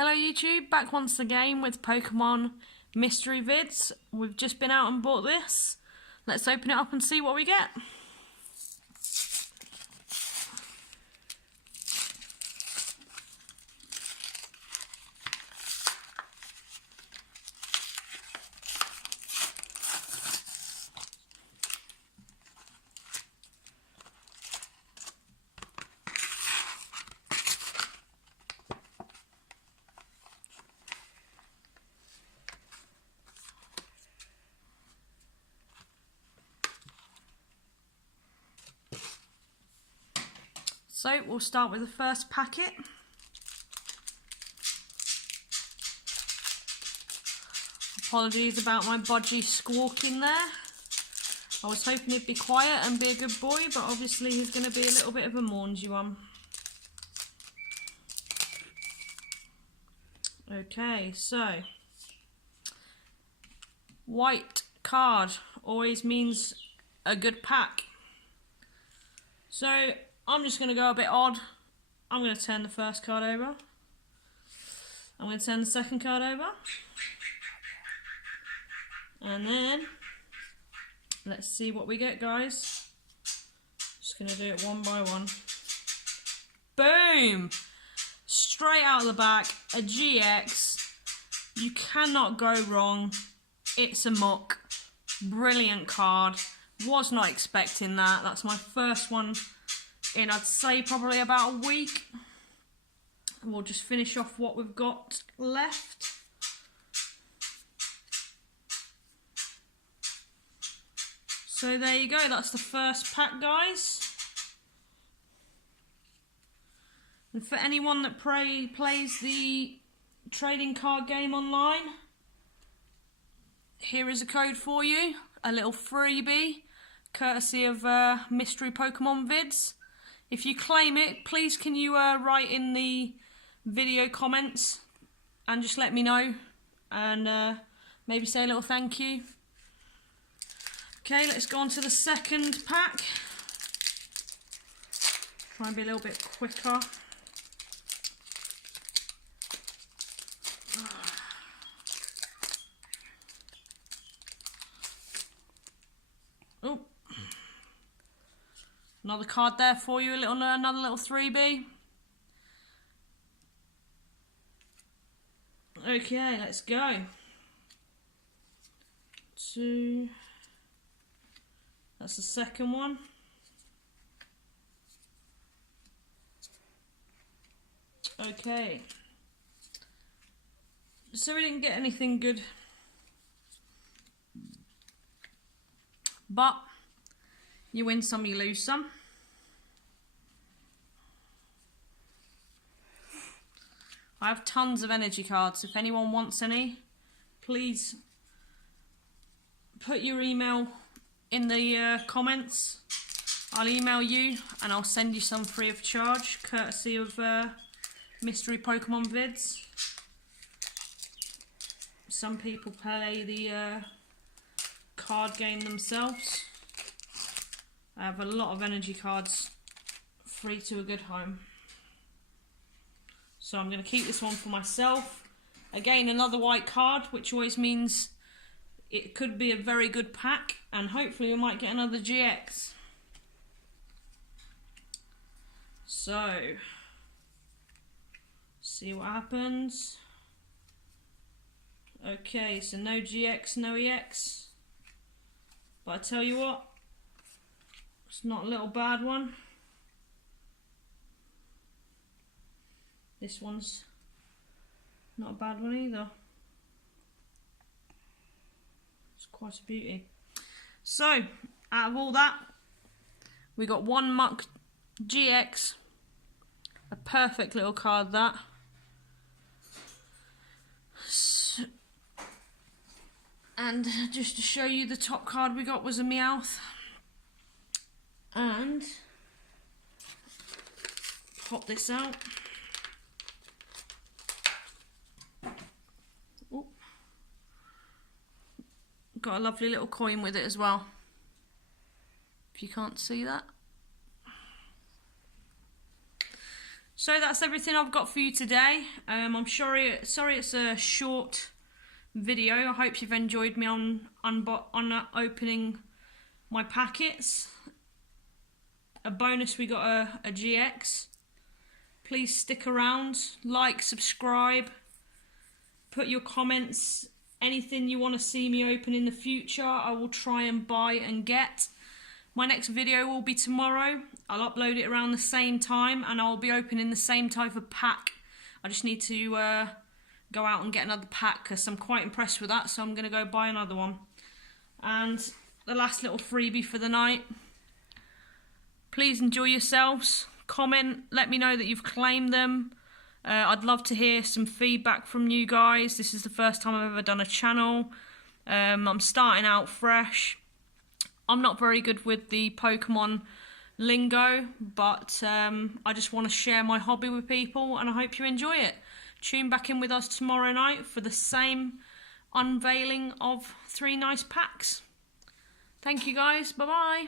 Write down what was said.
Hello YouTube, back once again with poke-monMysteryVids. We've just been out and bought this. Let's open it up and see what we get. So we'll start with the first packet. Apologies about my bodgy squawking there. I was hoping he'd be quiet and be a good boy, but obviously he's going to be a little bit of a mangy one. Okay, so white card always means a good pack. So I'm just going to go a bit odd. I'm going to turn the first card over. I'm going to turn the second card over. And then, let's see what we get, guys. Just going to do it one by one. Boom! Straight out of the back, a GX. You cannot go wrong. It's a muck. Brilliant card. Was not expecting that. That's my first one in, I'd say, probably about a week. We'll just finish off what we've got left. So there you go, that's the first pack, guys. And for anyone that plays the trading card game online, here is a code for you, a little freebie, courtesy of Mystery poke-monVids. If you claim it, please can you write in the video comments and just let me know, and maybe say a little thank you. Okay, let's go on to the second pack. Try and be a little bit quicker. Oh. Another card there for you, another little freebie. Okay, let's go. That's the second one. Okay. So we didn't get anything good, but you win some, you lose some. I have tons of energy cards. If anyone wants any, please put your email in the comments. I'll email you and I'll send you some free of charge, courtesy of Mystery poke-monVids. Some people play the card game themselves. I have a lot of energy cards free to a good home. So I'm going to keep this one for myself. Again, another white card, which always means it could be a very good pack, and hopefully we might get another GX. So, see what happens. Okay, so no GX, no EX. But I tell you what, it's not a little bad one. This one's not a bad one either. It's quite a beauty. So, out of all that, we got one muck GX. A perfect little card, that. And just to show you, the top card we got was a Meowth. And pop this out. Ooh. Got a lovely little coin with it as well, if you can't see that. So that's everything I've got for you today. I'm sorry it's a short video. I hope you've enjoyed me on opening my packets. A bonus, we got a GX. Please stick around, like, subscribe, put your comments, anything you want to see me open in the future, I will try and buy and get. My next video will be tomorrow. I'll upload it around the same time and I'll be opening the same type of pack. I just need to go out and get another pack because I'm quite impressed with that, so I'm going to go buy another one. And the last little freebie for the night. Please enjoy yourselves. Comment, let me know that you've claimed them. I'd love to hear some feedback from you guys. This is the first time I've ever done a channel. I'm starting out fresh. I'm not very good with the Pokemon lingo, but I just want to share my hobby with people and I hope you enjoy it. Tune back in with us tomorrow night for the same unveiling of 3 nice packs. Thank you guys, bye bye.